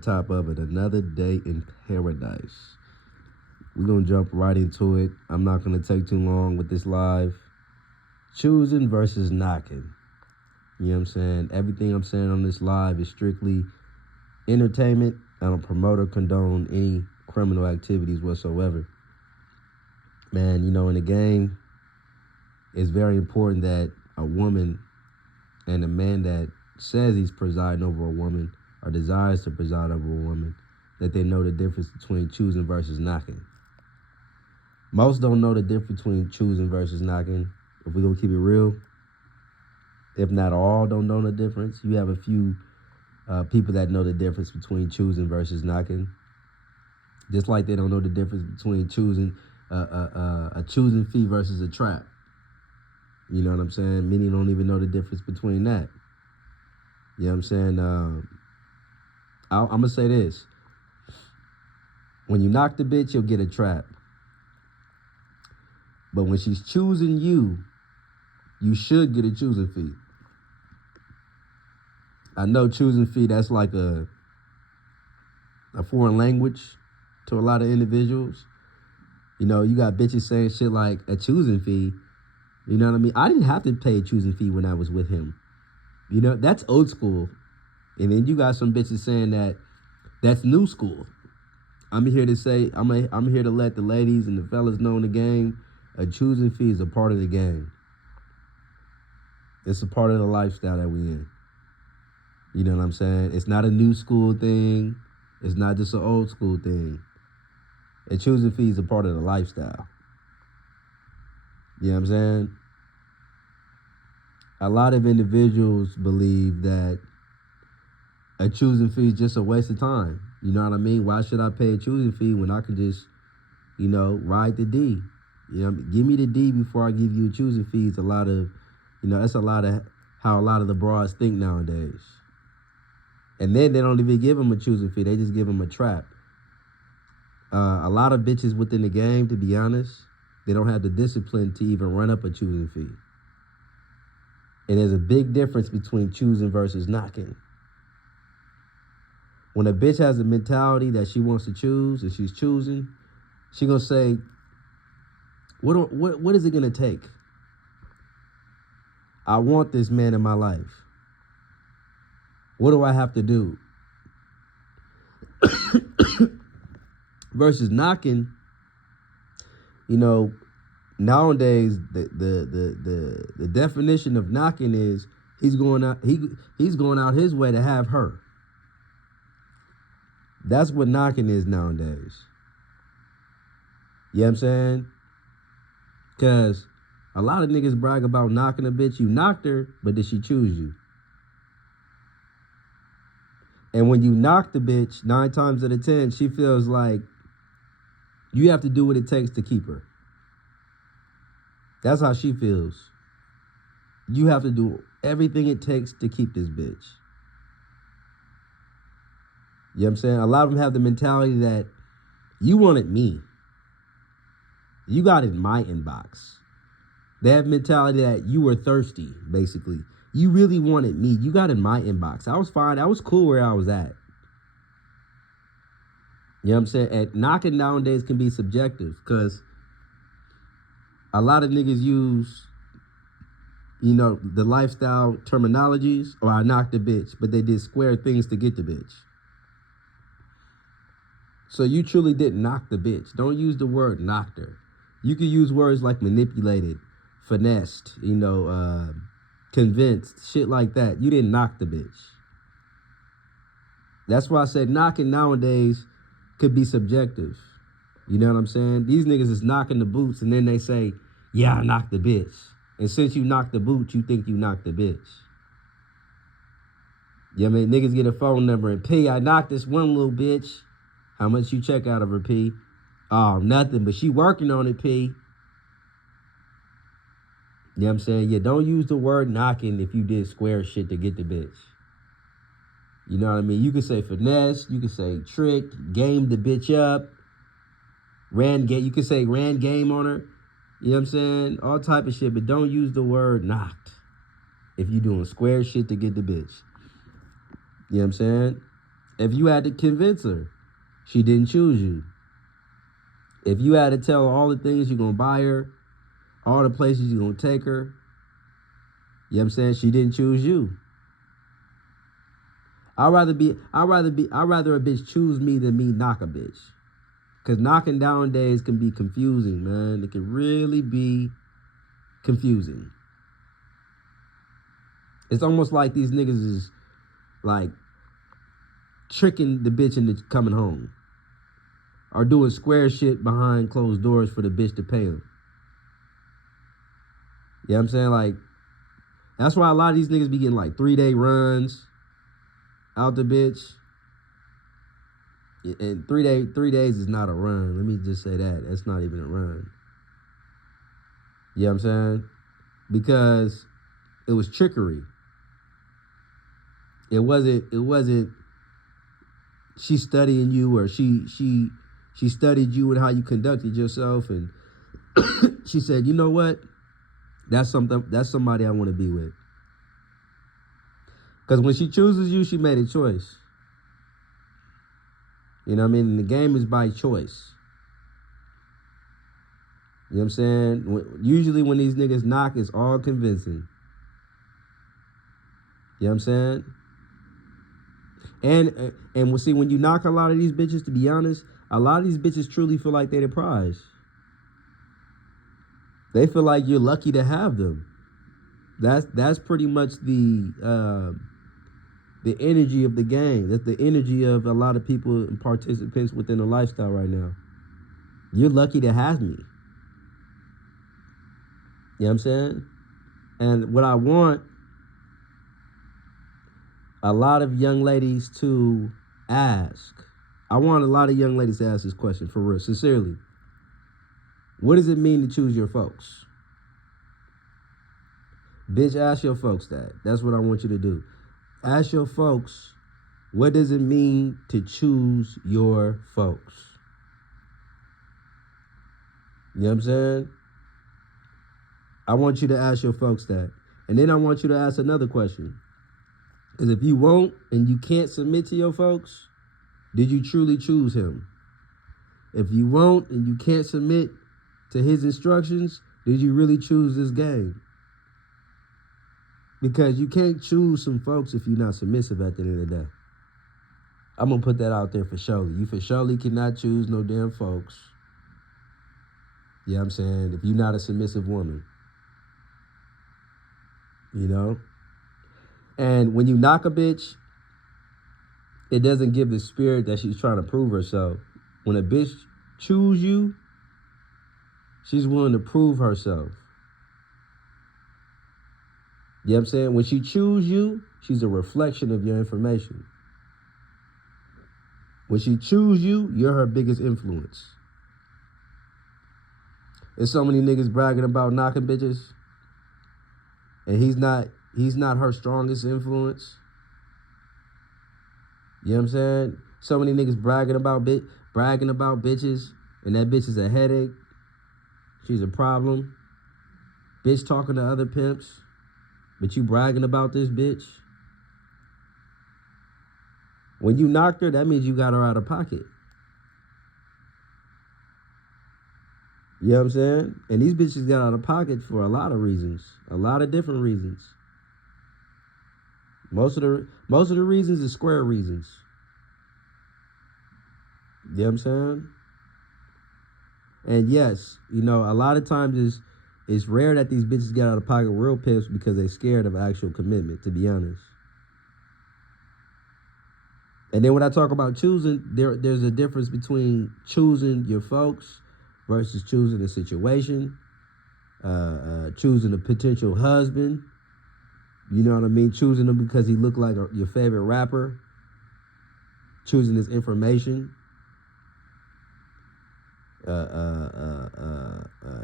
the top of it. Another day in paradise. We're going to jump right into it. I'm not going to take too long with this live. Choosing versus knocking. You know what I'm saying? Everything I'm saying on this live is strictly entertainment. I don't promote or condone any criminal activities whatsoever. Man, you know, in the game, it's very important that a woman and a man that says he's presiding over a woman or desires to preside over a woman, that they know the difference between choosing versus knocking. Most don't know the difference between choosing versus knocking. If we're going to keep it real, if not all don't know the difference, you have a few people that know the difference between choosing versus knocking. Just like they don't know the difference between choosing a choosing fee versus a trap. You know what I'm saying? Many don't even know the difference between that. You know what I'm saying? I'm going to say this. When you knock the bitch, you'll get a trap. But when she's choosing you, you should get a choosing fee. I know choosing fee, that's like a foreign language to a lot of individuals. You know, you got bitches saying shit like a choosing fee. You know what I mean? I didn't have to pay a choosing fee when I was with him. You know, that's old school. And then you got some bitches saying that that's new school. I'm here to say, I'm here to let the ladies and the fellas know in the game, a choosing fee is a part of the game. It's a part of the lifestyle that we in. You know what I'm saying? It's not a new school thing. It's not just an old school thing. A choosing fee is a part of the lifestyle. You know what I'm saying? A lot of individuals believe that a choosing fee is just a waste of time. You know what I mean? Why should I pay a choosing fee when I can just, you know, ride the D? You know, give me the D before I give you a choosing fee. It's a lot of, you know, that's a lot of how a lot of the broads think nowadays. And then they don't even give them a choosing fee. They just give them a trap. A lot of bitches within the game, to be honest, they don't have the discipline to even run up a choosing fee. And there's a big difference between choosing versus knocking. When a bitch has a mentality that she wants to choose and she's choosing, she gonna say, what is it gonna take? I want this man in my life. What do I have to do? Versus knocking, you know, nowadays the definition of knocking is he's going out his way to have her. That's what knocking is nowadays. You know what I'm saying? Because a lot of niggas brag about knocking a bitch. You knocked her, but did she choose you? And when you knock the bitch, 9 times out of 10, she feels like you have to do what it takes to keep her. That's how she feels. You have to do everything it takes to keep this bitch. You know what I'm saying? A lot of them have the mentality that you wanted me. You got in my inbox. They have mentality that you were thirsty, basically. You really wanted me. You got in my inbox. I was fine. I was cool where I was at. You know what I'm saying? And knocking nowadays can be subjective because a lot of niggas use, you know, the lifestyle terminologies, or I knocked the bitch, but they did square things to get the bitch. So you truly didn't knock the bitch. Don't use the word knocked her. You could use words like manipulated, finessed, you know, convinced, shit like that. You didn't knock the bitch. That's why I said knocking nowadays could be subjective. You know what I'm saying? These niggas is knocking the boots and then they say, yeah, I knocked the bitch. And since you knocked the boot, you think you knocked the bitch. Yeah, man, niggas get a phone number and P, I knocked this one little bitch. How much you check out of her, P? Oh, nothing, but she working on it, P. You know what I'm saying? Yeah, don't use the word knocking if you did square shit to get the bitch. You know what I mean? You can say finesse, you can say tricked, game the bitch up, you can say ran game on her. You know what I'm saying? All type of shit, but don't use the word knocked if you doing square shit to get the bitch. You know what I'm saying? If you had to convince her, she didn't choose you. If you had to tell her all the things you're going to buy her, all the places you're going to take her, you know what I'm saying? She didn't choose you. I'd rather a bitch choose me than me knock a bitch. Because knocking nowadays can be confusing, man. It can really be confusing. It's almost like these niggas is like tricking the bitch into coming home. Or doing square shit behind closed doors for the bitch to pay them. You know what I'm saying? Like, that's why a lot of these niggas be getting like 3-day runs out the bitch. And 3 days is not a run. Let me just say that. That's not even a run. You know what I'm saying? Because it was trickery. It wasn't she studying you, or she studied you and how you conducted yourself, and she said, you know what? That's somebody I want to be with. Because when she chooses you, she made a choice. You know what I mean? And the game is by choice. You know what I'm saying? Usually when these niggas knock, it's all convincing. You know what I'm saying? And we'll see, when you knock a lot of these bitches, to be honest, a lot of these bitches truly feel like they're the prize. They feel like you're lucky to have them. That's pretty much the energy of the game. That's the energy of a lot of people and participants within the lifestyle right now. You're lucky to have me. You know what I'm saying? And what I want a lot of young ladies to ask, I want a lot of young ladies to ask this question for real, sincerely. What does it mean to choose your folks? Bitch, ask your folks that. That's what I want you to do. Ask your folks, what does it mean to choose your folks? You know what I'm saying? I want you to ask your folks that. And then I want you to ask another question. Because if you won't and you can't submit to your folks, did you truly choose him? If you won't and you can't submit to his instructions, did you really choose this game? Because you can't choose some folks if you're not submissive at the end of the day. I'm going to put that out there for surely. You for surely cannot choose no damn folks. You know what I'm saying? If you're not a submissive woman. You know? And when you knock a bitch, it doesn't give the spirit that she's trying to prove herself. When a bitch choose you, she's willing to prove herself. You know what I'm saying? When she choose you, she's a reflection of your information. When she choose you, you're her biggest influence. There's so many niggas bragging about knocking bitches, and he's not her strongest influence. You know what I'm saying? So many niggas bragging about bitches, and that bitch is a headache. She's a problem. Bitch talking to other pimps, but you bragging about this bitch. When you knocked her, that means you got her out of pocket. You know what I'm saying? And these bitches got out of pocket for a lot of reasons. A lot of different reasons. Most of the reasons is square reasons. You know what I'm saying? And yes, you know, a lot of times it's rare that these bitches get out of pocket real pimps because they're scared of actual commitment, to be honest. And then when I talk about choosing, there's a difference between choosing your folks versus choosing a situation, choosing a potential husband. You know what I mean? Choosing him because he looked like your favorite rapper. Choosing his information.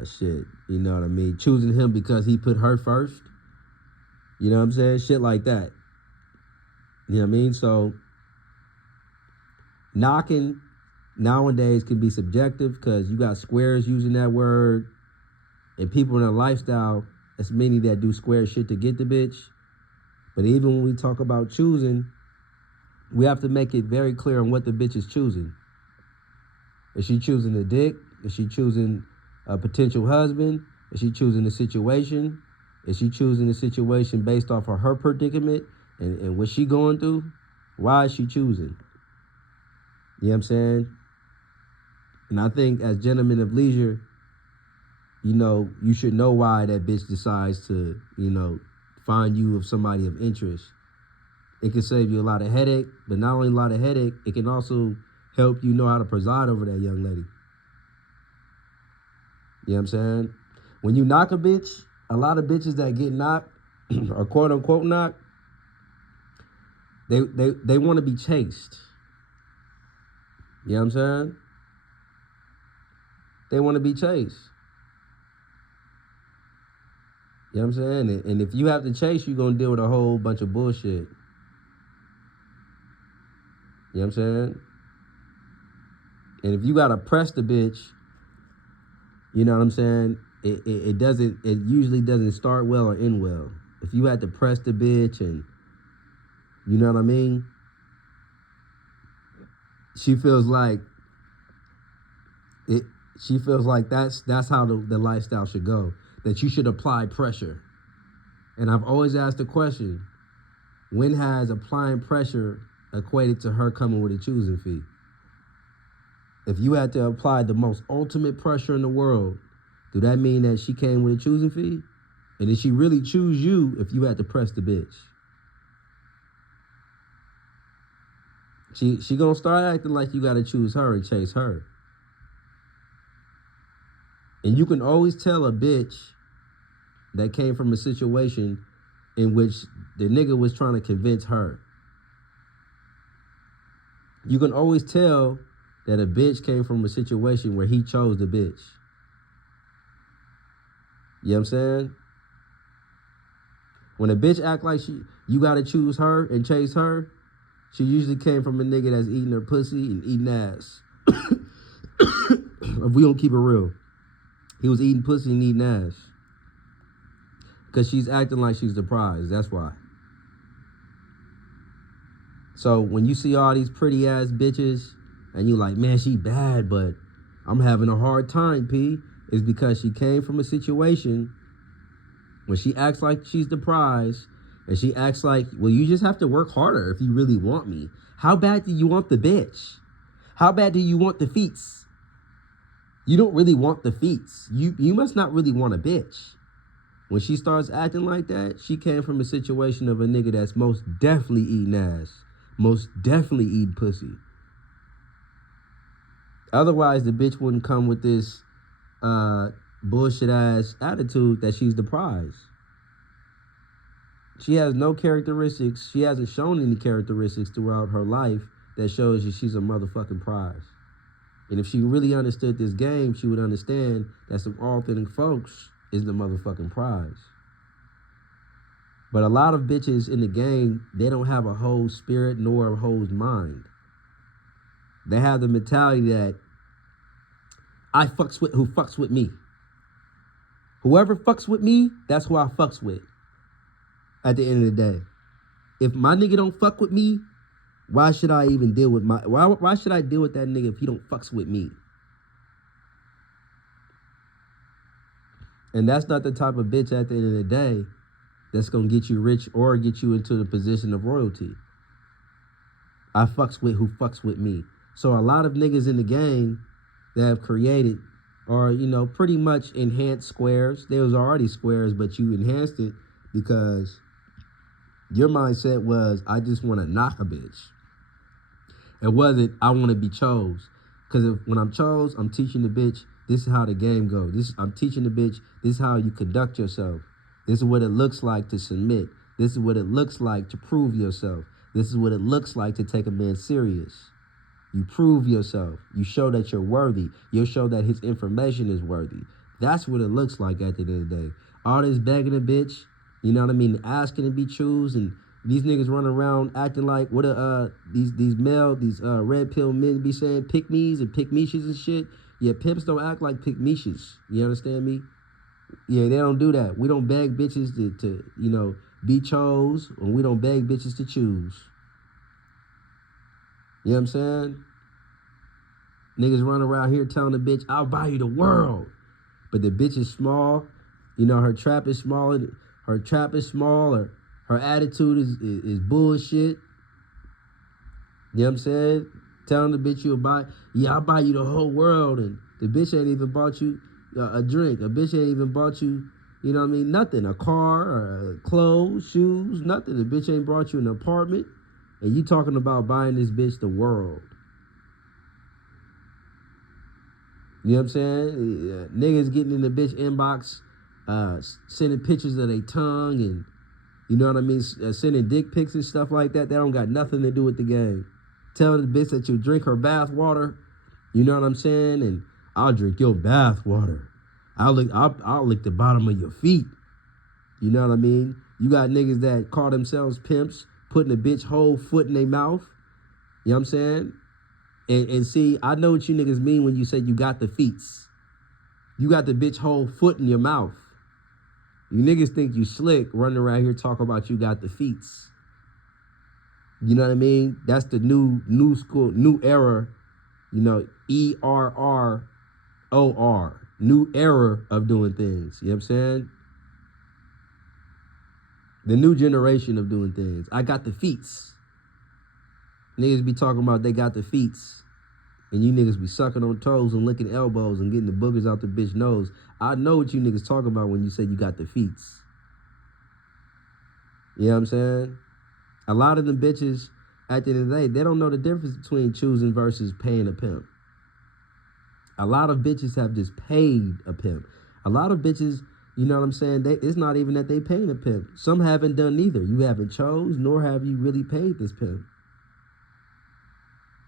Shit. You know what I mean? Choosing him because he put her first. You know what I'm saying? Shit like that. You know what I mean? So knocking nowadays can be subjective because you got squares using that word, and people in a lifestyle, there's many that do square shit to get the bitch. But even when we talk about choosing, we have to make it very clear on what the bitch is choosing. Is she choosing a dick? Is she choosing a potential husband? Is she choosing a situation? Is she choosing a situation based off of her predicament and what she going through? Why is she choosing? You know what I'm saying? And I think as gentlemen of leisure, you know, you should know why that bitch decides to, you know, find you of somebody of interest. It can save you a lot of headache, but not only a lot of headache, it can also help you know how to preside over that young lady. You know what I'm saying? When you knock a bitch, a lot of bitches that get knocked, or quote unquote knocked, they want to be chased. You know what I'm saying? They want to be chased. You know what I'm saying? And if you have to chase, you're going to deal with a whole bunch of bullshit. You know what I'm saying? And if you got to press the bitch, you know what I'm saying? It usually doesn't start well or end well. If you had to press the bitch and, you know what I mean? She feels like that's how the lifestyle should go. That you should apply pressure. And I've always asked the question, when has applying pressure equated to her coming with a choosing fee? If you had to apply the most ultimate pressure in the world, do that mean that she came with a choosing fee? And did she really choose you if you had to press the bitch? She gonna start acting like you gotta choose her and chase her. And you can always tell a bitch that came from a situation in which the nigga was trying to convince her. You can always tell that a bitch came from a situation where he chose the bitch. You know what I'm saying? When a bitch act like you gotta choose her and chase her, she usually came from a nigga that's eating her pussy and eating ass. If we don't keep it real. He was eating pussy and eating ass. Because she's acting like she's the prize. That's why. So when you see all these pretty ass bitches and you like, man, she bad, but I'm having a hard time, P. It's because she came from a situation when she acts like she's the prize and she acts like, well, you just have to work harder if you really want me. How bad do you want the bitch? How bad do you want the feats? You don't really want the feats. You must not really want a bitch. When she starts acting like that, she came from a situation of a nigga that's most definitely eating ass. Most definitely eating pussy. Otherwise, the bitch wouldn't come with this bullshit ass attitude that she's the prize. She has no characteristics. She hasn't shown any characteristics throughout her life that shows you she's a motherfucking prize. And if she really understood this game, she would understand that some authentic folks is the motherfucking prize. But a lot of bitches in the game, they don't have a whole spirit nor a whole mind. They have the mentality that I fucks with who fucks with me. Whoever fucks with me, that's who I fucks with. At the end of the day, if my nigga don't fuck with me, why should I even deal with why should I deal with that nigga if he don't fucks with me? And that's not the type of bitch at the end of the day that's gonna get you rich or get you into the position of royalty. I fucks with who fucks with me. So a lot of niggas in the game that have created are, you know, pretty much enhanced squares. There was already squares, but you enhanced it because your mindset was, I just want to knock a bitch. It wasn't, I want to be chose. Because when I'm chose, I'm teaching the bitch, this is how the game goes. I'm teaching the bitch, this is how you conduct yourself. This is what it looks like to submit. This is what it looks like to prove yourself. This is what it looks like to take a man serious. You prove yourself. You show that you're worthy. You show that his information is worthy. That's what it looks like at the end of the day. All this begging a bitch, you know what I mean, asking to be choose, and these niggas running around acting like what these red pill men be saying, pick me's and pick meishes and shit. Yeah, pimps don't act like pick meishes. You understand me? Yeah, they don't do that. We don't beg bitches to you know, be chose, and we don't beg bitches to choose. You know what I'm saying? Niggas run around here telling the bitch, I'll buy you the world. But the bitch is small. You know, her trap is small. Her trap is small. Her attitude is bullshit. You know what I'm saying? Telling the bitch you'll buy, I'll buy you the whole world. And the bitch ain't even bought you a drink. A bitch ain't even bought you, you know what I mean? Nothing. A car, or clothes, shoes, nothing. The bitch ain't brought you an apartment. And you talking about buying this bitch the world. You know what I'm saying? Niggas getting in the bitch inbox, sending pictures of their tongue and, you know what I mean, sending dick pics and stuff like that. That don't got nothing to do with the game. Telling the bitch that you drink her bath water, you know what I'm saying? And I'll drink your bath water. I'll lick the bottom of your feet. You know what I mean? You got niggas that call themselves pimps, putting a bitch whole foot in their mouth. You know what I'm saying? And see, I know what you niggas mean when you say you got the feets. You got the bitch whole foot in your mouth. You niggas think you slick running around here talking about you got the feets. You know what I mean? That's the new school, new era, you know, ERROR, new era of doing things. You know what I'm saying? The new generation of doing things. I got the feets. Niggas be talking about they got the feets. And you niggas be sucking on toes and licking elbows and getting the boogers out the bitch nose. I know what you niggas talking about when you say you got the feets. You know what I'm saying? A lot of them bitches, at the end of the day, they don't know the difference between choosing versus paying a pimp. A lot of bitches have just paid a pimp. A lot of bitches, you know what I'm saying, it's not even that they paying a pimp. Some haven't done neither. You haven't chose, nor have you really paid this pimp.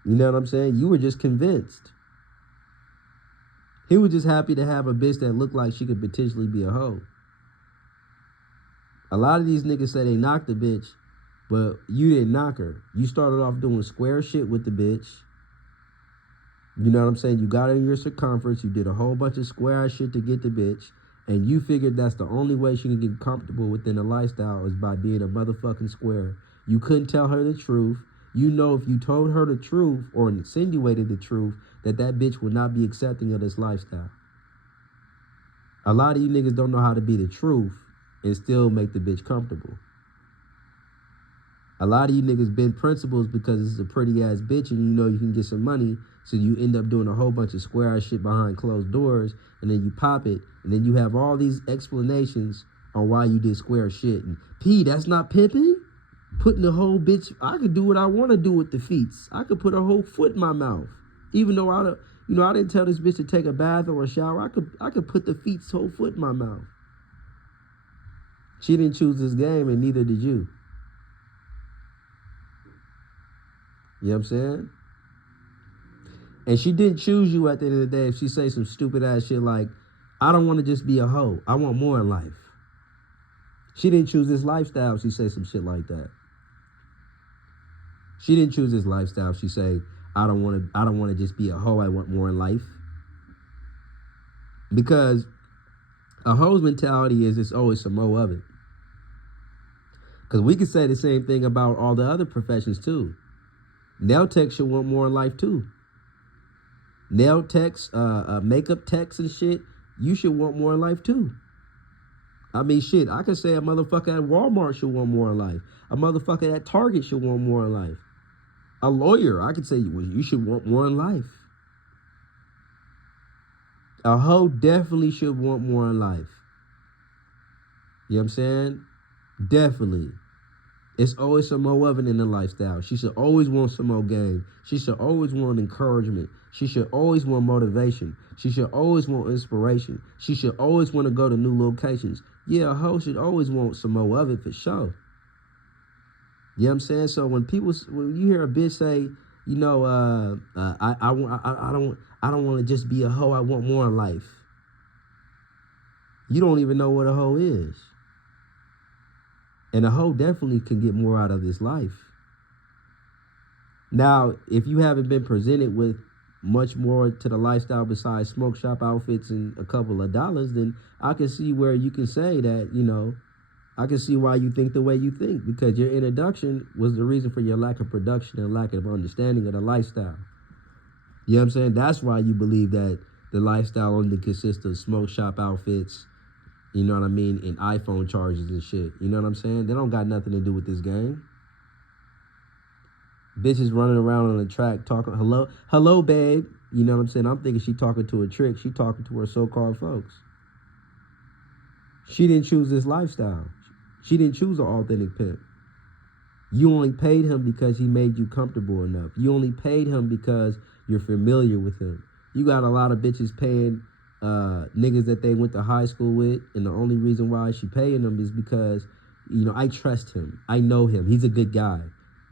You know what I'm saying? You were just convinced. He was just happy to have a bitch that looked like she could potentially be a hoe. A lot of these niggas say they knocked the bitch, but you didn't knock her. You started off doing square shit with the bitch. You know what I'm saying? You got in your circumference. You did a whole bunch of square ass shit to get the bitch. And you figured that's the only way she can get comfortable within the lifestyle is by being a motherfucking square. You couldn't tell her the truth. You know if you told her the truth or insinuated the truth, that bitch would not be accepting of this lifestyle. A lot of you niggas don't know how to be the truth and still make the bitch comfortable. A lot of you niggas bend principles because it's a pretty ass bitch and you know you can get some money, so you end up doing a whole bunch of square ass shit behind closed doors, and then you pop it, and then you have all these explanations on why you did square shit. And that's not pimping? Putting the whole bitch, I could do what I want to do with the feet. I could put a whole foot in my mouth. Even though I didn't tell this bitch to take a bath or a shower, I could put the feet's whole foot in my mouth. She didn't choose this game, and neither did you. You know what I'm saying? And she didn't choose you at the end of the day if she say some stupid ass shit like, I don't want to just be a hoe. I want more in life. She didn't choose this lifestyle if she say some shit like that. She didn't choose this lifestyle if she say, I don't want to just be a hoe. I want more in life. Because a hoe's mentality is it's always some more of it. Because we could say the same thing about all the other professions too. Nail techs should want more in life too. Nail techs, makeup techs and shit, you should want more in life too. I mean, shit, I could say a motherfucker at Walmart should want more in life. A motherfucker at Target should want more in life. A lawyer, I could say, well, you should want more in life. A hoe definitely should want more in life. You know what I'm saying? Definitely. It's always some more of it in the lifestyle. She should always want some more game. She should always want encouragement. She should always want motivation. She should always want inspiration. She should always want to go to new locations. Yeah, a hoe should always want some more of it for sure. You know what I'm saying? So when you hear a bitch say, you know, I don't want to just be a hoe. I want more in life. You don't even know what a hoe is. And a hoe definitely can get more out of this life. Now, if you haven't been presented with much more to the lifestyle besides smoke shop outfits and a couple of dollars, then I can see where you can say that, you know, I can see why you think the way you think, because your introduction was the reason for your lack of production and lack of understanding of the lifestyle. You know what I'm saying? That's why you believe that the lifestyle only consists of smoke shop outfits, you know what I mean, and iPhone chargers and shit. You know what I'm saying? They don't got nothing to do with this game. Bitches running around on the track talking, hello, babe. You know what I'm saying? I'm thinking she talking to a trick. She talking to her so-called folks. She didn't choose this lifestyle. She didn't choose an authentic pimp. You only paid him because he made you comfortable enough. You only paid him because you're familiar with him. You got a lot of bitches paying niggas that they went to high school with, and the only reason why she paying them is because, you know, I trust him. I know him. He's a good guy.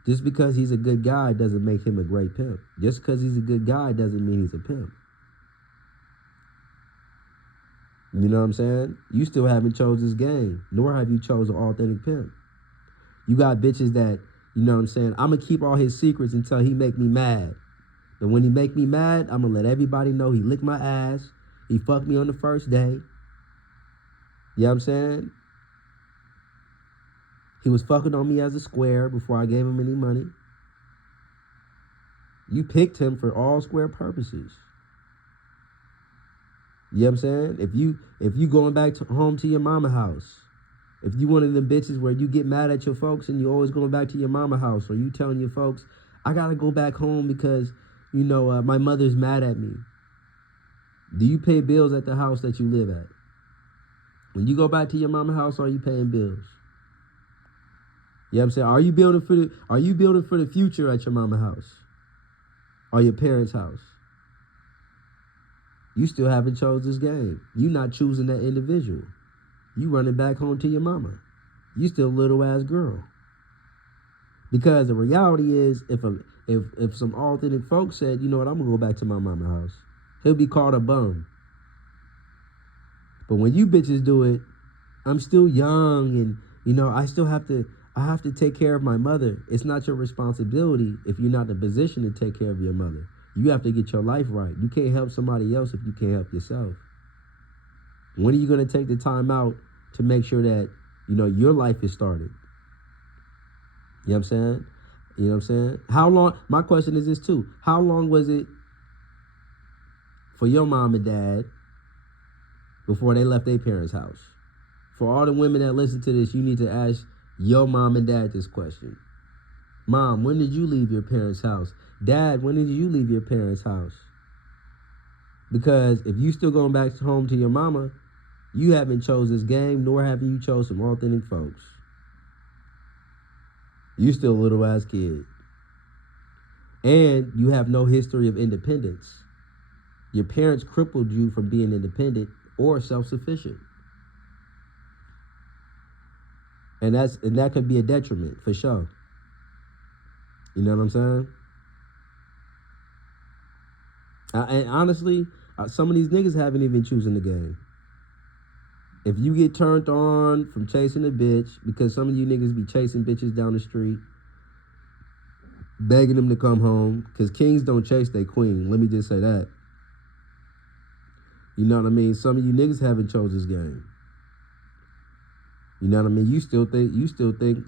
Just because he's a good guy doesn't make him a great pimp. Just because he's a good guy doesn't mean he's a pimp. You know what I'm saying? You still haven't chose this game, nor have you chose an authentic pimp. You got bitches that, you know what I'm saying, I'm going to keep all his secrets until he make me mad. And when he make me mad, I'm going to let everybody know he licked my ass. He fucked me on the first day. You know what I'm saying? He was fucking on me as a square before I gave him any money. You picked him for all square purposes. You know what I'm saying? If you going back home to your mama house, if you one of them bitches where you get mad at your folks and you always going back to your mama house, or you telling your folks, I got to go back home because, you know, my mother's mad at me. Do you pay bills at the house that you live at? When you go back to your mama house, are you paying bills? You know what I'm saying? Are you building for the future at your mama house? Or your parents' house? You still haven't chose this game. You not choosing that individual. You running back home to your mama. You still a little ass girl. Because the reality is, if some authentic folks said, you know what, I'm gonna go back to my mama house, he'll be called a bum. But when you bitches do it, I'm still young, and you know, I have to take care of my mother. It's not your responsibility if you're not in a position to take care of your mother. You have to get your life right. You can't help somebody else if you can't help yourself. When are you going to take the time out to make sure that, you know, your life is started? You know what I'm saying? You know what I'm saying? How long, my question is this too, how long was it for your mom and dad before they left their parents' house? For all the women that listen to this, you need to ask your mom and dad this question. Mom, when did you leave your parents' house? Dad, when did you leave your parents' house? Because if you still going back home to your mama, you haven't chose this game, nor have you chose some authentic folks. You still a little ass kid. And you have no history of independence. Your parents crippled you from being independent or self-sufficient. And that could be a detriment for sure. You know what I'm saying? And honestly, some of these niggas haven't even chosen the game. If you get turned on from chasing a bitch, because some of you niggas be chasing bitches down the street, begging them to come home, because kings don't chase their queen. Let me just say that. You know what I mean? Some of you niggas haven't chose this game. You know what I mean? You still think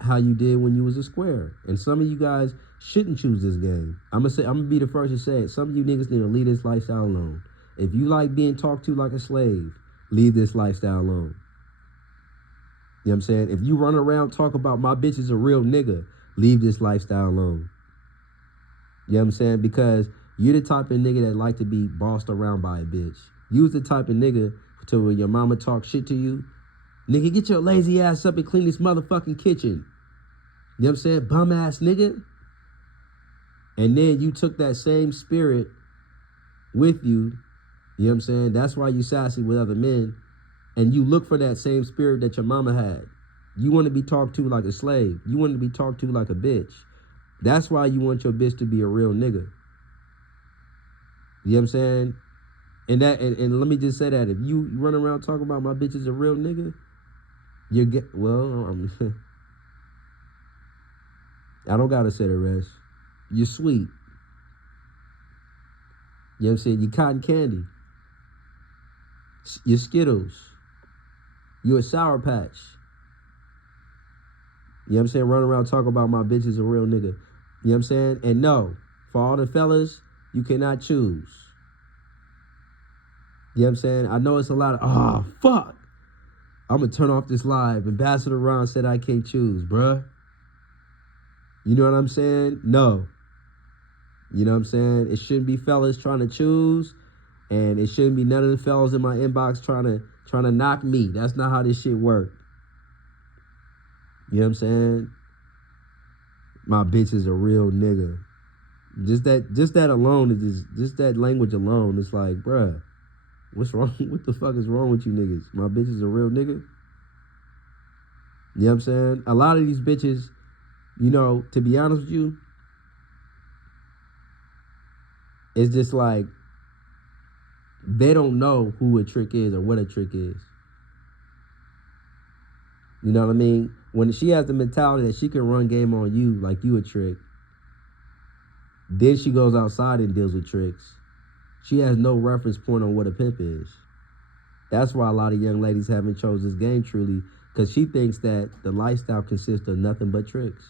how you did when you was a square. And some of you guys shouldn't choose this game. I'm gonna be the first to say it. Some of you niggas need to leave this lifestyle alone. If you like being talked to like a slave, leave this lifestyle alone. You know what I'm saying? If you run around talk about my bitch is a real nigga, leave this lifestyle alone. You know what I'm saying? Because you're the type of nigga that like to be bossed around by a bitch. You was the type of nigga to when your mama talk shit to you, nigga, get your lazy ass up and clean this motherfucking kitchen. You know what I'm saying? Bum ass nigga. And then you took that same spirit with you. You know what I'm saying? That's why you sassy with other men. And you look for that same spirit that your mama had. You want to be talked to like a slave. You want to be talked to like a bitch. That's why you want your bitch to be a real nigga. You know what I'm saying? And let me just say that if you run around talking about my bitch is a real nigga, you get, well, I don't gotta say the rest. You're sweet. You know what I'm saying? You cotton candy. You're Skittles. You're a Sour Patch. You know what I'm saying? Run around talking about my bitch is a real nigga. You know what I'm saying? And no, for all the fellas, you cannot choose. You know what I'm saying? I know it's a lot of, oh, fuck. I'm going to turn off this live. Ambassador Ron said I can't choose, bruh. You know what I'm saying? No. You know what I'm saying? It shouldn't be fellas trying to choose, and it shouldn't be none of the fellas in my inbox trying to knock me. That's not how this shit works. You know what I'm saying? My bitch is a real nigga. Just that alone is just that language alone. It's like, bruh, what's wrong? What the fuck is wrong with you niggas? My bitch is a real nigga. You know what I'm saying? A lot of these bitches, you know, to be honest with you, it's just like they don't know who a trick is or what a trick is. You know what I mean? When she has the mentality that she can run game on you like you a trick, then she goes outside and deals with tricks. She has no reference point on what a pimp is. That's why a lot of young ladies haven't chose this game truly, because she thinks that the lifestyle consists of nothing but tricks.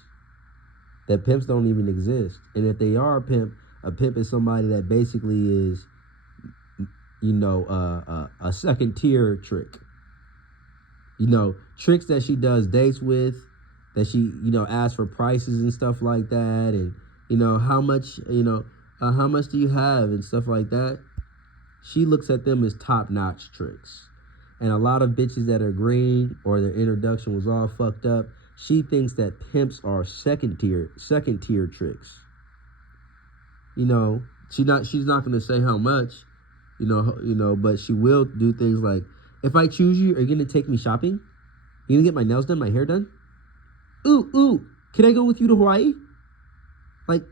That pimps don't even exist. And if they are a pimp is somebody that basically is, you know, a second tier trick. You know, tricks that she does dates with, that she, you know, asks for prices and stuff like that, and, you know, how much do you have and stuff like that. She looks at them as top-notch tricks. And a lot of bitches that are green or their introduction was all fucked up, she thinks that pimps are second tier tricks. You know, she's not gonna say how much, you know, but she will do things like, if I choose you, are you gonna take me shopping? You gonna get my nails done, my hair done? Ooh, can I go with you to Hawaii? Like,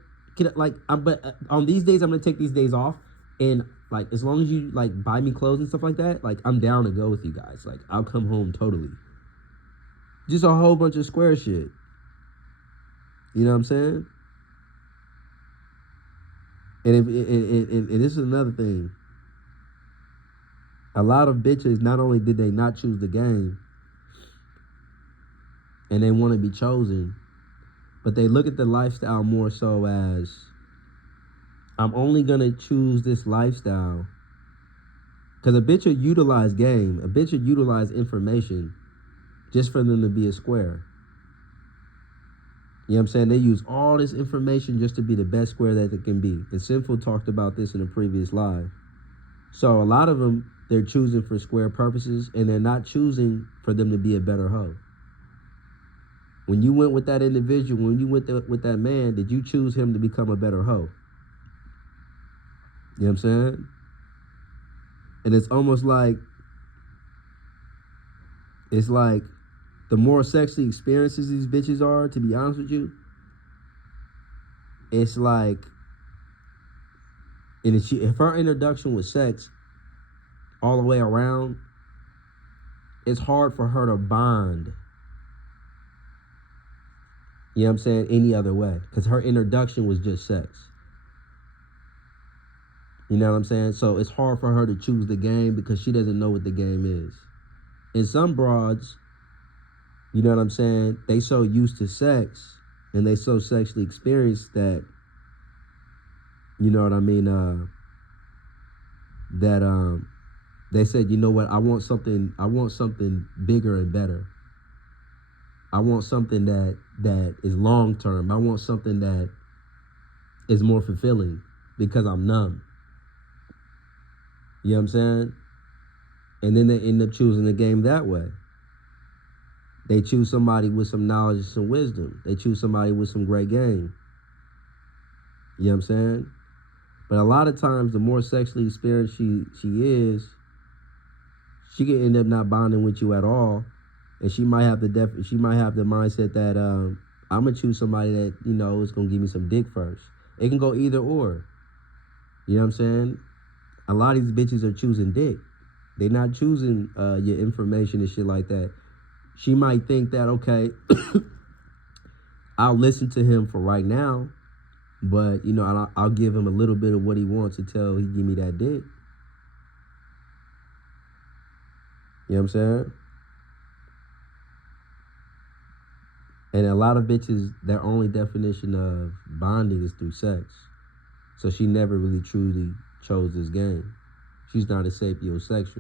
but on these days, I'm gonna take these days off, and like, as long as you like buy me clothes and stuff like that, like, I'm down to go with you guys. Like, I'll come home totally. Just a whole bunch of square shit. You know what I'm saying? And this is another thing. A lot of bitches, not only did they not choose the game, and they want to be chosen, but they look at the lifestyle more so as, I'm only going to choose this lifestyle because a bitch will utilize game, a bitch will utilize information just for them to be a square. You know what I'm saying? They use all this information just to be the best square that they can be. And Sinful talked about this in a previous live. So a lot of them, they're choosing for square purposes, and they're not choosing for them to be a better hoe. When you went with that individual, when you went with that man, did you choose him to become a better hoe? You know what I'm saying? And it's almost like, it's like the more sexually experienced these bitches are, to be honest with you, it's like, and if her introduction was sex all the way around, it's hard for her to bond. You know what I'm saying? Any other way. Because her introduction was just sex. You know what I'm saying? So it's hard for her to choose the game because she doesn't know what the game is. And some broads, you know what I'm saying, they so used to sex and they so sexually experienced that, you know what I mean, they said, you know what, I want something bigger and better. I want something that is long term. I want something that is more fulfilling because I'm numb. You know what I'm saying? And then they end up choosing the game that way. They choose somebody with some knowledge and some wisdom. They choose somebody with some great game. You know what I'm saying? But a lot of times, the more sexually experienced she is, she can end up not bonding with you at all. And she might have the mindset that I'm gonna choose somebody that, you know, is gonna give me some dick first. It can go either or. You know what I'm saying? A lot of these bitches are choosing dick. They're not choosing your information and shit like that. She might think that, okay, I'll listen to him for right now, but, you know, I'll give him a little bit of what he wants until he give me that dick. You know what I'm saying? And a lot of bitches, their only definition of bonding is through sex. So she never really truly chose this game. She's not a sapiosexual.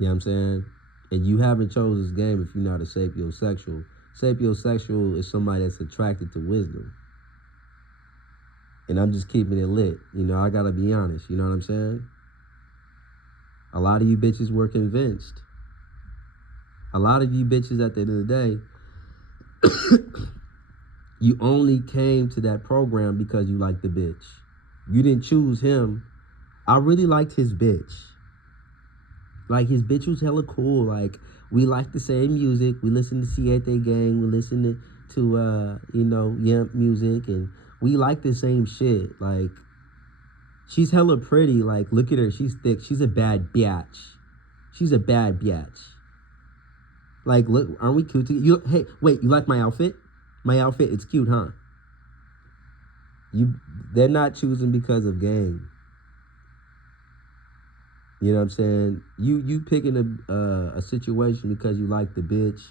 You know what I'm saying? And you haven't chose this game if you're not a sapiosexual. Sapiosexual is somebody that's attracted to wisdom. And I'm just keeping it lit. You know, I gotta be honest. You know what I'm saying? A lot of you bitches were convinced. A lot of you bitches at the end of the day, you only came to that program because you liked the bitch. You didn't choose him. I really liked his bitch. Like, his bitch was hella cool. Like, we liked the same music. We listened to Siete Gang. We listened to you know, Yemp music. And we like the same shit. Like, she's hella pretty. Like, look at her. She's thick. She's a bad biatch. She's a bad biatch. Like, look, aren't we cute together? Hey, wait, you like my outfit? My outfit, it's cute, huh? They're not choosing because of game. You know what I'm saying? You picking a situation because you like the bitch.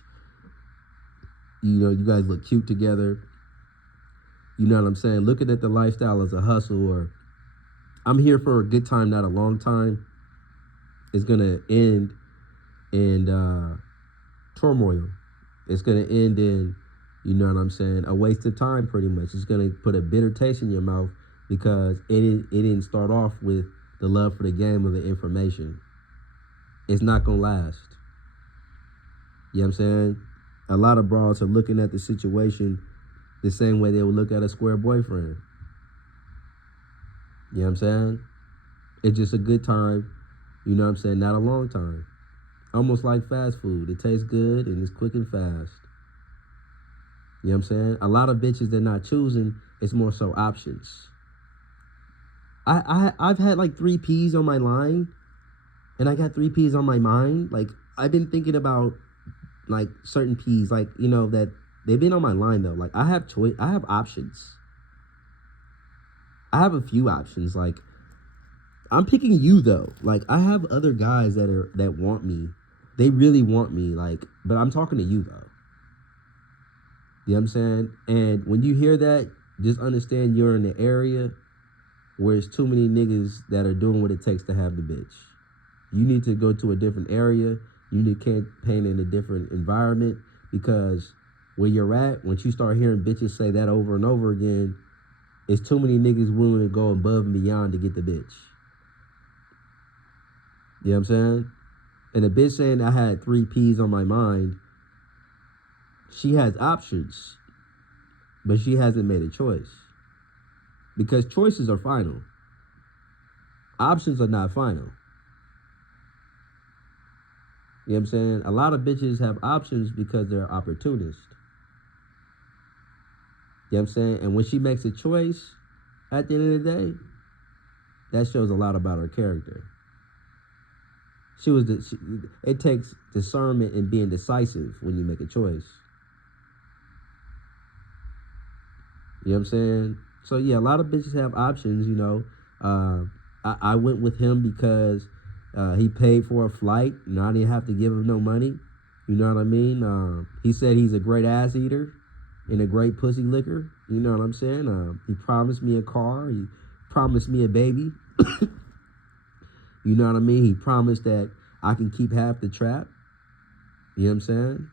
You know, you guys look cute together. You know what I'm saying? Looking at the lifestyle as a hustle, or I'm here for a good time, not a long time, is gonna end in turmoil. It's gonna end in, you know what I'm saying, a waste of time pretty much. It's gonna put a bitter taste in your mouth because it didn't start off with the love for the game or the information. It's not gonna last. You know what I'm saying? A lot of broads are looking at the situation the same way they would look at a square boyfriend. You know what I'm saying? It's just a good time, you know what I'm saying, not a long time. Almost like fast food. It tastes good and it's quick and fast. You know what I'm saying? A lot of bitches they're not choosing, it's more so options. I've had like 3 P's on my line, and I got 3 P's on my mind. Like, I've been thinking about like certain P's, like, you know, that they've been on my line though. Like, I have choice, I have options. I have a few options. Like, I'm picking you though. Like, I have other guys that want me. They really want me, like, but I'm talking to you though. You know what I'm saying? And when you hear that, just understand you're in the area where it's too many niggas that are doing what it takes to have the bitch. You need to go to a different area. You need to campaign in a different environment, because where you're at, once you start hearing bitches say that over and over again, it's too many niggas willing to go above and beyond to get the bitch. You know what I'm saying? And a bitch saying I had 3 P's on my mind, she has options, but she hasn't made a choice. Because choices are final. Options are not final. You know what I'm saying? A lot of bitches have options because they're opportunists. You know what I'm saying? And when she makes a choice, at the end of the day, that shows a lot about her character. It takes discernment and being decisive when you make a choice. You know what I'm saying? So yeah, a lot of bitches have options, you know. I went with him because he paid for a flight, and I didn't have to give him no money. You know what I mean? He said he's a great ass eater and a great pussy licker. You know what I'm saying? He promised me a car. He promised me a baby. You know what I mean? He promised that I can keep half the trap. You know what I'm saying?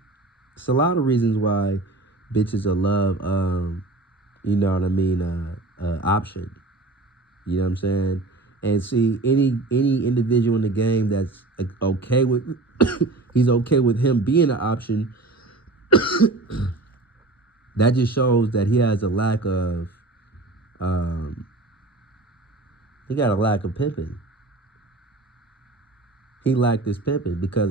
It's a lot of reasons why bitches will love, you know what I mean, option. You know what I'm saying? And see, any individual in the game that's okay with, he's okay with him being an option, that just shows that he has a lack of, he got a lack of pimping. He lacked this pimping because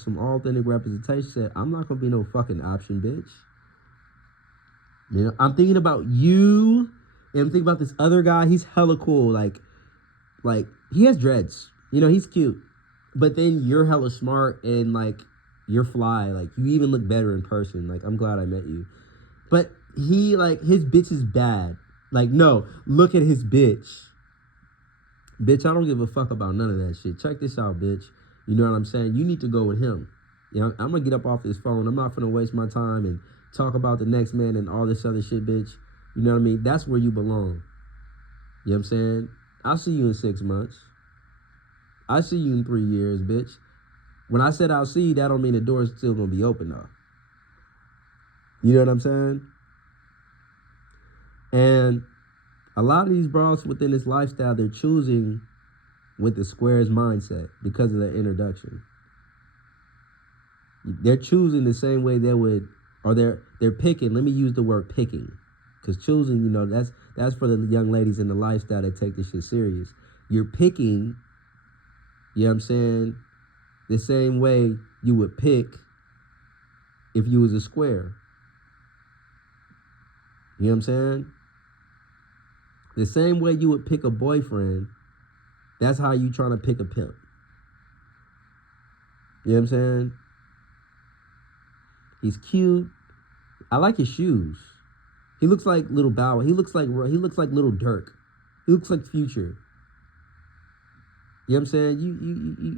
some authentic representation said, I'm not going to be no fucking option, bitch. You know, I'm thinking about you, and I'm thinking about this other guy. He's hella cool. Like he has dreads. You know, he's cute. But then you're hella smart, and like you're fly. Like, you even look better in person. Like, I'm glad I met you. But he, like, his bitch is bad. Like, no, look at his bitch. Bitch, I don't give a fuck about none of that shit. Check this out, bitch. You know what I'm saying? You need to go with him. You know, I'm gonna get up off this phone. I'm not gonna waste my time and talk about the next man and all this other shit, bitch. You know what I mean? That's where you belong. You know what I'm saying? I'll see you in 6 months. I see you in 3 years, bitch. When I said I'll see you, that don't mean the door is still gonna be open though. You know what I'm saying? And a lot of these bras within this lifestyle, they're choosing with the squares mindset because of their introduction. They're choosing the same way they would, or they're picking. Let me use the word picking, because choosing, you know, that's for the young ladies in the lifestyle that take this shit serious. You're picking, you know what I'm saying, the same way you would pick if you was a square. You know what I'm saying? The same way you would pick a boyfriend, that's how you trying to pick a pimp. You know what I'm saying? He's cute. I like his shoes. He looks like Little Bow. He looks like Little Dirk. He looks like Future. You know what I'm saying?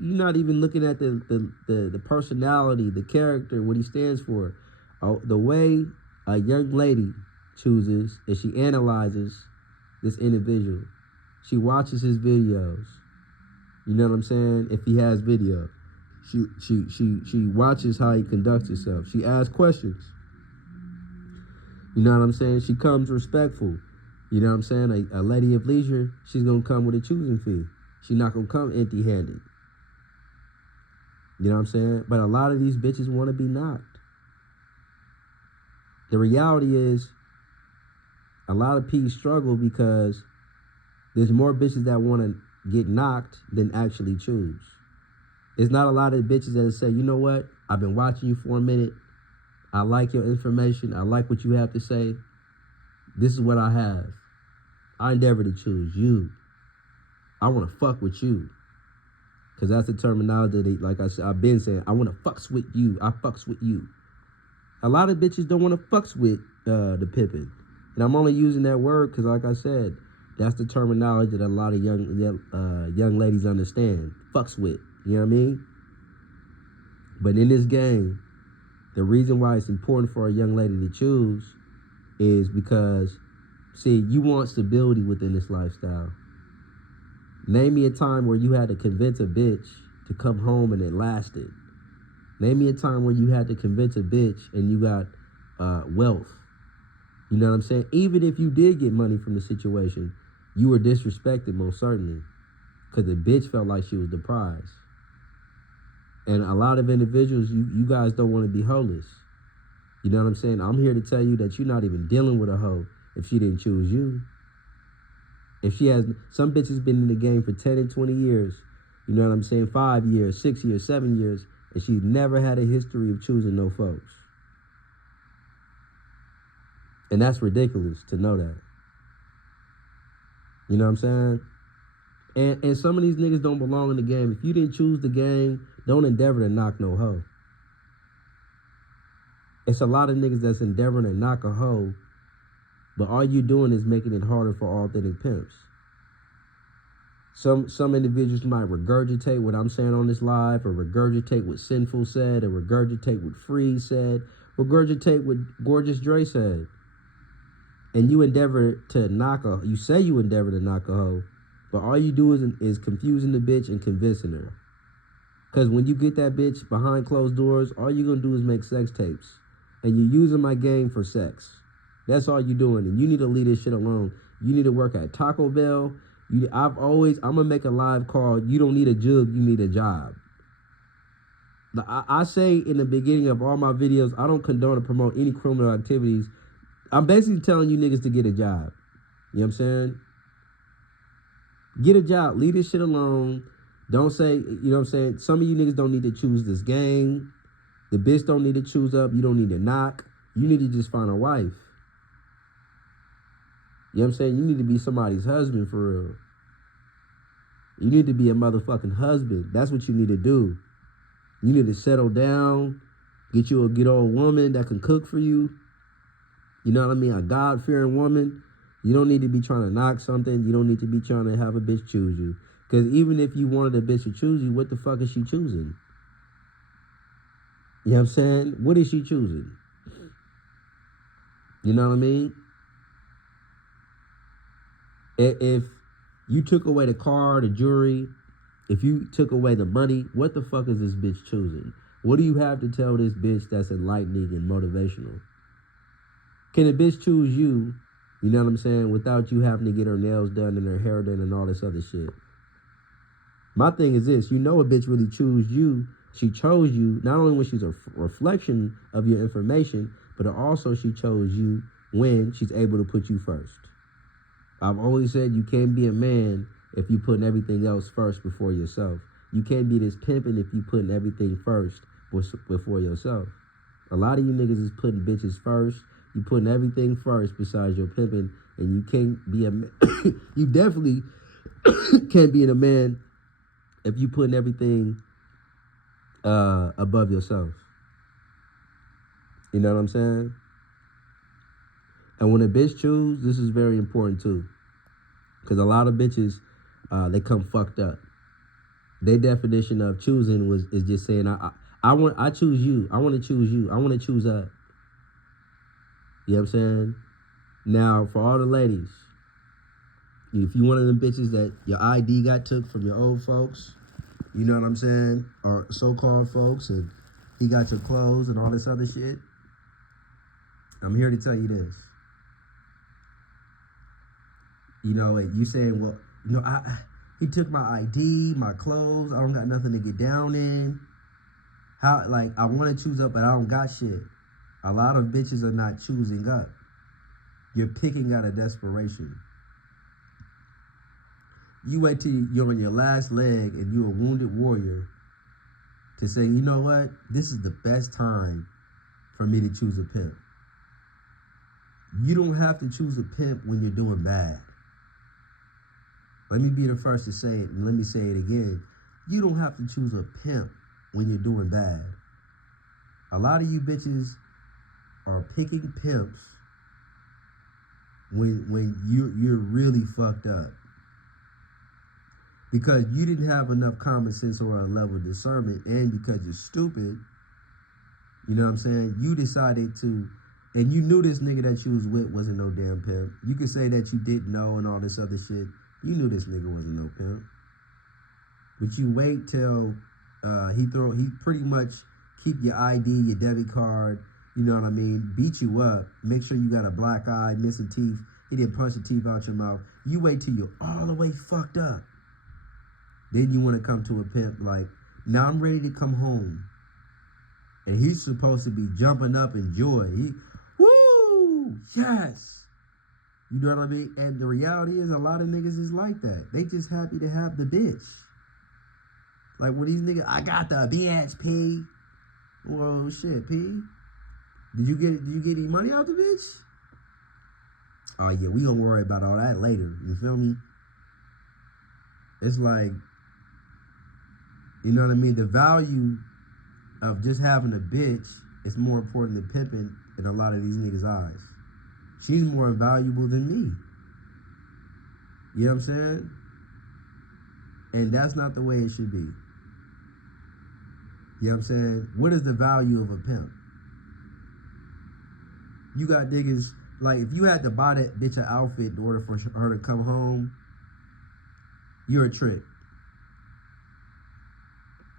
You're not even looking at the personality, the character, what he stands for. The way a young lady chooses is she analyzes this individual. She watches his videos. You know what I'm saying? If he has video. She watches how he conducts himself. She asks questions. You know what I'm saying? She comes respectful. You know what I'm saying? A lady of leisure, she's going to come with a choosing fee. She's not going to come empty-handed. You know what I'm saying? But a lot of these bitches want to be knocked. The reality is, a lot of P's struggle because there's more bitches that want to get knocked than actually choose. There's not a lot of bitches that say, you know what? I've been watching you for a minute. I like your information. I like what you have to say. This is what I have. I endeavor to choose you. I want to fuck with you. Because that's the terminology that, like I said, I've been saying. I want to fucks with you. I fucks with you. A lot of bitches don't want to fucks with the pimping. And I'm only using that word because, like I said, that's the terminology that a lot of young ladies understand. Fucks with. You know what I mean? But in this game, the reason why it's important for a young lady to choose is because, see, you want stability within this lifestyle. Name me a time where you had to convince a bitch to come home and it lasted. Name me a time where you had to convince a bitch and you got wealth. You know what I'm saying? Even if you did get money from the situation, you were disrespected most certainly because the bitch felt like she was the prize. And a lot of individuals, you guys don't want to be hoeless. You know what I'm saying? I'm here to tell you that you're not even dealing with a hoe if she didn't choose you. If she has, some bitches been in the game for 10 and 20 years, you know what I'm saying? 5 years, 6 years, 7 years, and she's never had a history of choosing no folks. And that's ridiculous to know that. You know what I'm saying? And some of these niggas don't belong in the game. If you didn't choose the game, don't endeavor to knock no hoe. It's a lot of niggas that's endeavoring to knock a hoe, but all you doing is making it harder for authentic pimps. Some individuals might regurgitate what I'm saying on this live, or regurgitate what Sinful said, or regurgitate what Free said, regurgitate what Gorgeous Dre said. And you endeavor to knock a, you say you endeavor to knock a hoe, but all you do is confusing the bitch and convincing her. Because when you get that bitch behind closed doors, all you're going to do is make sex tapes. And you're using my game for sex. That's all you're doing. And you need to leave this shit alone. You need to work at Taco Bell. I'm going to make a live call. You don't need a jug, you need a job. I say in the beginning of all my videos, I don't condone or promote any criminal activities. I'm basically telling you niggas to get a job. You know what I'm saying? Get a job. Leave this shit alone. Don't say, you know what I'm saying? Some of you niggas don't need to choose this game. The bitch don't need to choose up. You don't need to knock. You need to just find a wife. You know what I'm saying? You need to be somebody's husband for real. You need to be a motherfucking husband. That's what you need to do. You need to settle down. Get you a good old woman that can cook for you. You know what I mean? A God-fearing woman. You don't need to be trying to knock something. You don't need to be trying to have a bitch choose you. Because even if you wanted a bitch to choose you, what the fuck is she choosing? You know what I'm saying? What is she choosing? You know what I mean? If you took away the car, the jewelry, if you took away the money, what the fuck is this bitch choosing? What do you have to tell this bitch that's enlightening and motivational? Can a bitch choose you, you know what I'm saying, without you having to get her nails done and her hair done and all this other shit? My thing is this, you know a bitch really chose you. She chose you not only when she's a reflection of your information, but also she chose you when she's able to put you first. I've always said you can't be a man if you putting everything else first before yourself. You can't be this pimping if you putting everything first before yourself. A lot of you niggas is putting bitches first. You putting everything first besides your pimping, and you can't be a man. You definitely can't be a man if you putting everything above yourself. You know what I'm saying? And when a bitch choose, this is very important too. Because a lot of bitches, they come fucked up. Their definition of choosing is just saying, I choose you. I want to choose you. I want to choose up. You know what I'm saying? Now, for all the ladies, if you one of them bitches that your ID got took from your old folks, you know what I'm saying? Or so-called folks, and he got your clothes and all this other shit, I'm here to tell you this. You know, you saying, well, you know, he took my ID, my clothes, I don't got nothing to get down in. How, like, I want to choose up, but I don't got shit. A lot of bitches are not choosing up. You're picking out of desperation. You wait till you're on your last leg and you're a wounded warrior to say, you know what? This is the best time for me to choose a pimp. You don't have to choose a pimp when you're doing bad. Let me be the first to say it, and let me say it again. You don't have to choose a pimp when you're doing bad. A lot of you bitches are picking pimps when you're really fucked up. Because you didn't have enough common sense or a level of discernment, and because you're stupid, you know what I'm saying, you decided to, and you knew this nigga that you was with wasn't no damn pimp. You could say that you didn't know and all this other shit. You knew this nigga wasn't no pimp. But you wait till he pretty much keep your ID, your debit card, you know what I mean, beat you up, make sure you got a black eye, missing teeth, he didn't punch the teeth out your mouth. You wait till you're all the way fucked up. Then you want to come to a pimp like, now I'm ready to come home. And he's supposed to be jumping up in joy. Woo, yes. You know what I mean? And the reality is a lot of niggas is like that. They just happy to have the bitch. Like when these niggas, I got the bitch, P. Whoa, shit, P. Did you get any money out the bitch? Oh yeah, we gonna worry about all that later. You feel me? It's like, you know what I mean? The value of just having a bitch is more important than pimping in a lot of these niggas' eyes. She's more valuable than me. You know what I'm saying? And that's not the way it should be. You know what I'm saying? What is the value of a pimp? You got niggas, like if you had to buy that bitch an outfit in order for her to come home, you're a trick.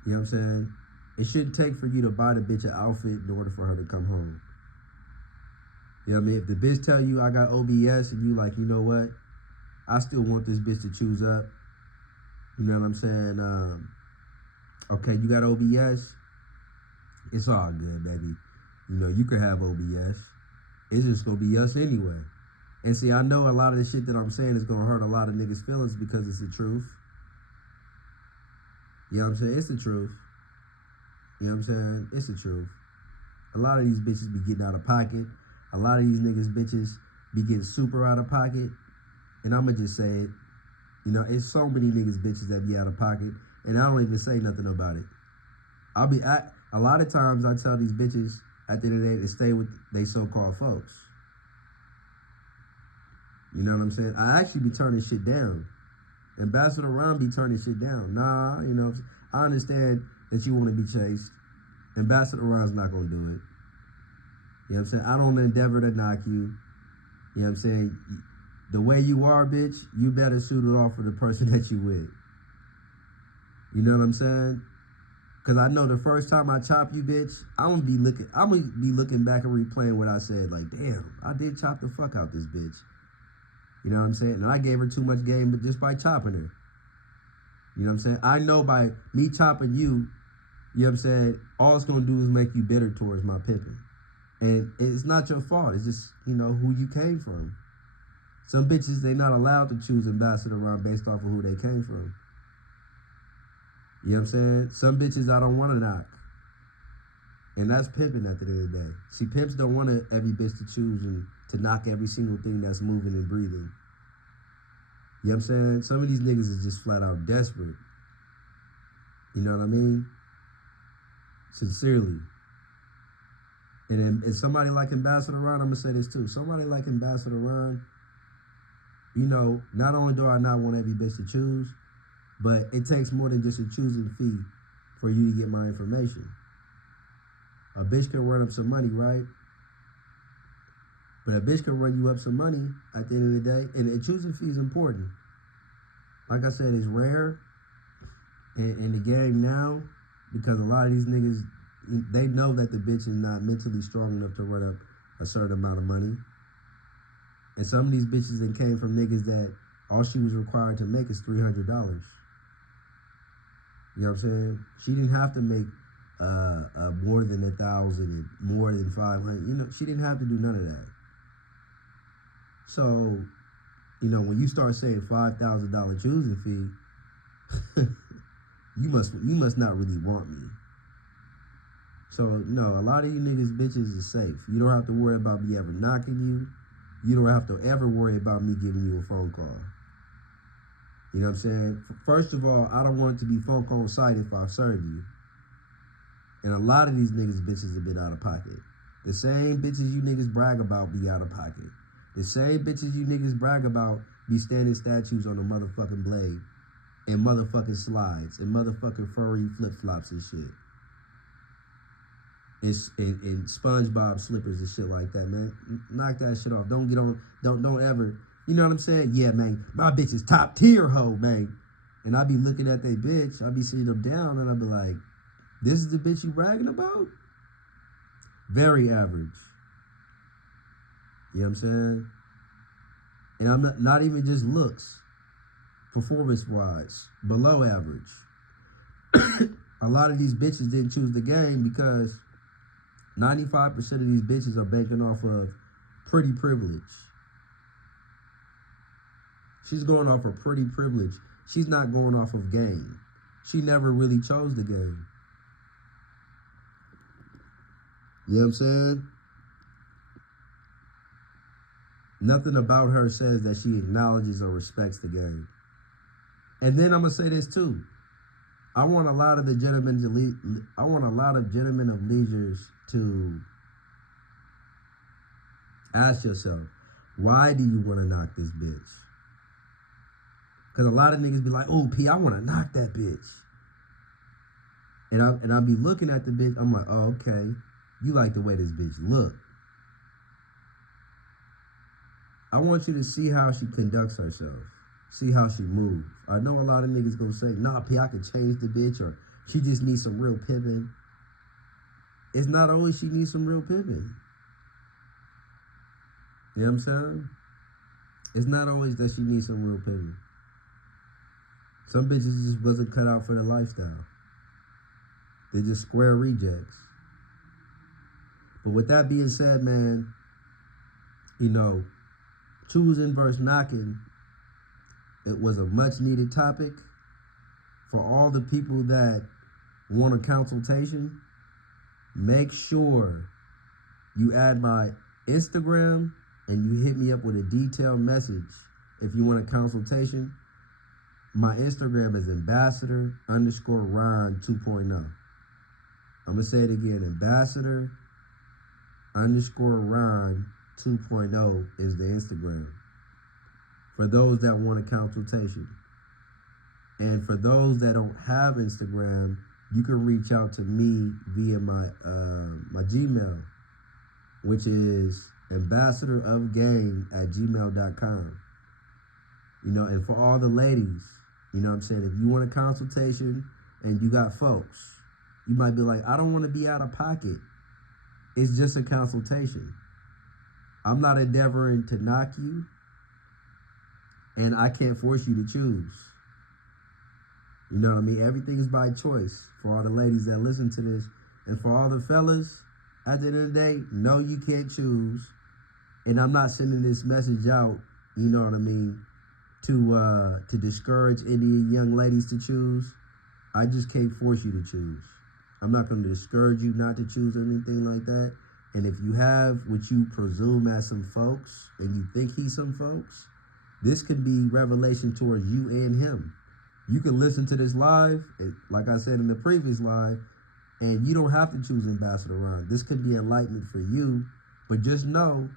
You know what I'm saying? It shouldn't take for you to buy the bitch an outfit in order for her to come home. You know what I mean? If the bitch tell you I got OBS and you like, you know what? I still want this bitch to choose up. You know what I'm saying? Okay, you got OBS? It's all good, baby. You know, you could have OBS. It's just gonna be us anyway. And see, I know a lot of the shit that I'm saying is gonna hurt a lot of niggas' feelings because it's the truth. You know what I'm saying? It's the truth. You know what I'm saying? It's the truth. A lot of these bitches be getting out of pocket. A lot of these niggas bitches be getting super out of pocket. And I'ma just say it. You know, it's so many niggas bitches that be out of pocket. And I don't even say nothing about it. A lot of times I tell these bitches at the end of the day to stay with they so-called folks. You know what I'm saying? I actually be turning shit down. Ambassador Ron be turning shit down. Nah, you know, I understand that you want to be chased. Ambassador Ron's not gonna do it. You know what I'm saying? I don't endeavor to knock you. You know what I'm saying? The way you are, bitch, you better suit it off for the person that you with. You know what I'm saying? Cause I know the first time I chop you, bitch, I'm gonna be looking back and replaying what I said. Like, damn, I did chop the fuck out this bitch. You know what I'm saying? And I gave her too much game, but just by chopping her. You know what I'm saying? I know by me chopping you, you know what I'm saying, all it's gonna do is make you bitter towards my pimping. And it's not your fault. It's just, you know, who you came from. Some bitches, they not allowed to choose Ambassador Ron based off of who they came from. You know what I'm saying? Some bitches I don't want to knock. And that's pimping at the end of the day. See, pimps don't want every bitch to choose and to knock every single thing that's moving and breathing. You know what I'm saying? Some of these niggas is just flat out desperate. You know what I mean? Sincerely. And somebody like Ambassador Ron, I'm going to say this too. Somebody like Ambassador Ron, you know, not only do I not want every bitch to choose, but it takes more than just a choosing fee for you to get my information. A bitch can run up some money, right? But a bitch can run you up some money at the end of the day. And a choosing fee is important. Like I said, it's rare in the game now because a lot of these niggas, they know that the bitch is not mentally strong enough to run up a certain amount of money. And some of these bitches that came from niggas that all she was required to make is $300. You know what I'm saying? She didn't have to make more than 1,000 and more than 500. You know, she didn't have to do none of that. So, you know, when you start saying $5,000 choosing fee, you must not really want me. So, no, a lot of you niggas bitches is safe. You don't have to worry about me ever knocking you. You don't have to ever worry about me giving you a phone call. You know what I'm saying? First of all, I don't want it to be phone call site if I serve you. And a lot of these bitches have been out of pocket. The same bitches you niggas brag about be out of pocket. The same bitches you niggas brag about be standing statues on a motherfucking blade and motherfucking slides and motherfucking furry flip-flops and shit. And SpongeBob slippers and shit like that, man. Knock that shit off. Don't get on, don't ever, you know what I'm saying? Yeah, man, my bitch is top tier hoe, man. And I be looking at they bitch, I be sitting them down and I be like, this is the bitch you bragging about? Very average. You know what I'm saying? And I'm not even just looks, performance-wise, below average. A lot of these bitches didn't choose the game because 95% of these bitches are banking off of pretty privilege. She's going off of pretty privilege. She's not going off of game. She never really chose the game. You know what I'm saying? Nothing about her says that she acknowledges or respects the game. And then I'm gonna say this too. I want a lot of gentlemen of leisures to ask yourself, why do you want to knock this bitch? Because a lot of niggas be like, oh, P, I want to knock that bitch. And I'll be looking at the bitch, I'm like, oh, okay. You like the way this bitch look. I want you to see how she conducts herself. See how she moves. I know a lot of niggas gonna say, nah, P, I can change the bitch, or she just needs some real pimping. It's not always she needs some real pimping. You know what I'm saying? It's not always that she needs some real pimping. Some bitches just wasn't cut out for the lifestyle. They're just square rejects. But with that being said, man, you know, choosing versus knocking, it was a much needed topic for all the people that want a consultation. Make sure you add my Instagram and you hit me up with a detailed message if you want a consultation. My Instagram is ambassador_Ron 2.0. I'm gonna say it again, ambassador_Ron 2.0 is the Instagram. For those that want a consultation. And for those that don't have Instagram, you can reach out to me via my Gmail, which is ambassadorofgame@gmail.com. And for all the ladies, what I'm saying, if you want a consultation and you got folks, you might be like, I don't want to be out of pocket. It's just a consultation. I'm not endeavoring to knock you, and I can't force you to choose. You know what I mean? Everything is by choice for all the ladies that listen to this. And for all the fellas, at the end of the day, no, you can't choose. And I'm not sending this message out, you know what I mean, to discourage any young ladies to choose. I just can't force you to choose. I'm not going to discourage you not to choose or anything like that. And if you have what you presume as some folks, and you think he's some folks, this could be revelation towards you and him. You can listen to this live, like I said in the previous live, and you don't have to choose Ambassador Ron. This could be enlightenment for you, but just know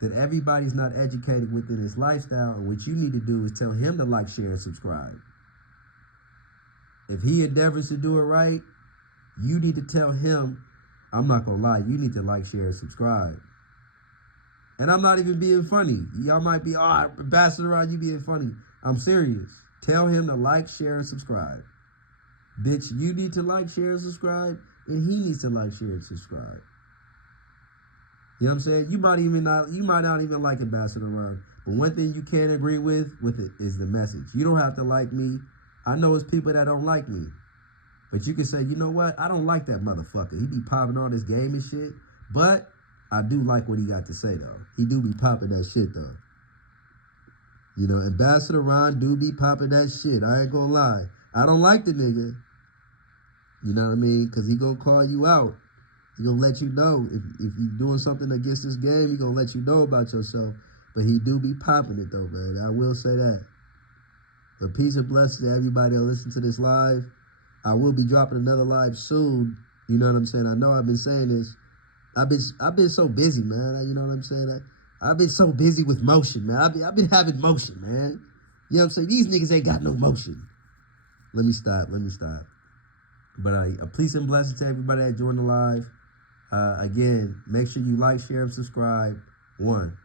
that everybody's not educated within this lifestyle, and what you need to do is tell him to like, share, and subscribe. If he endeavors to do it right, you need to tell him, I'm not gonna lie, you need to like, share, and subscribe. And I'm not even being funny. Y'all might be, Ambassador Ron, you being funny. I'm serious. Tell him to like, share, and subscribe. Bitch, you need to like, share, and subscribe, and he needs to like, share, and subscribe. You know what I'm saying? You might not even like Ambassador Ron, but one thing you can't agree with it is the message. You don't have to like me. I know it's people that don't like me, but you can say, you know what? I don't like that motherfucker. He be popping all this game and shit, but I do like what he got to say though. He do be popping that shit though. Ambassador Ron do be popping that shit. I ain't gonna lie. I don't like the nigga. You know what I mean? Because he gonna call you out. He gonna let you know. If you're doing something against this game, he gonna let you know about yourself. But he do be popping it though, man. I will say that. But peace and blessings to everybody that listen to this live. I will be dropping another live soon. You know what I'm saying? I know I've been saying this. I've been so busy, man. You know what I'm saying? I've been so busy with motion, man. I've been having motion, man. You know what I'm saying? These niggas ain't got no motion. Let me stop. But peace and blessings to everybody that joined the live. Again, make sure you like, share, and subscribe. 1.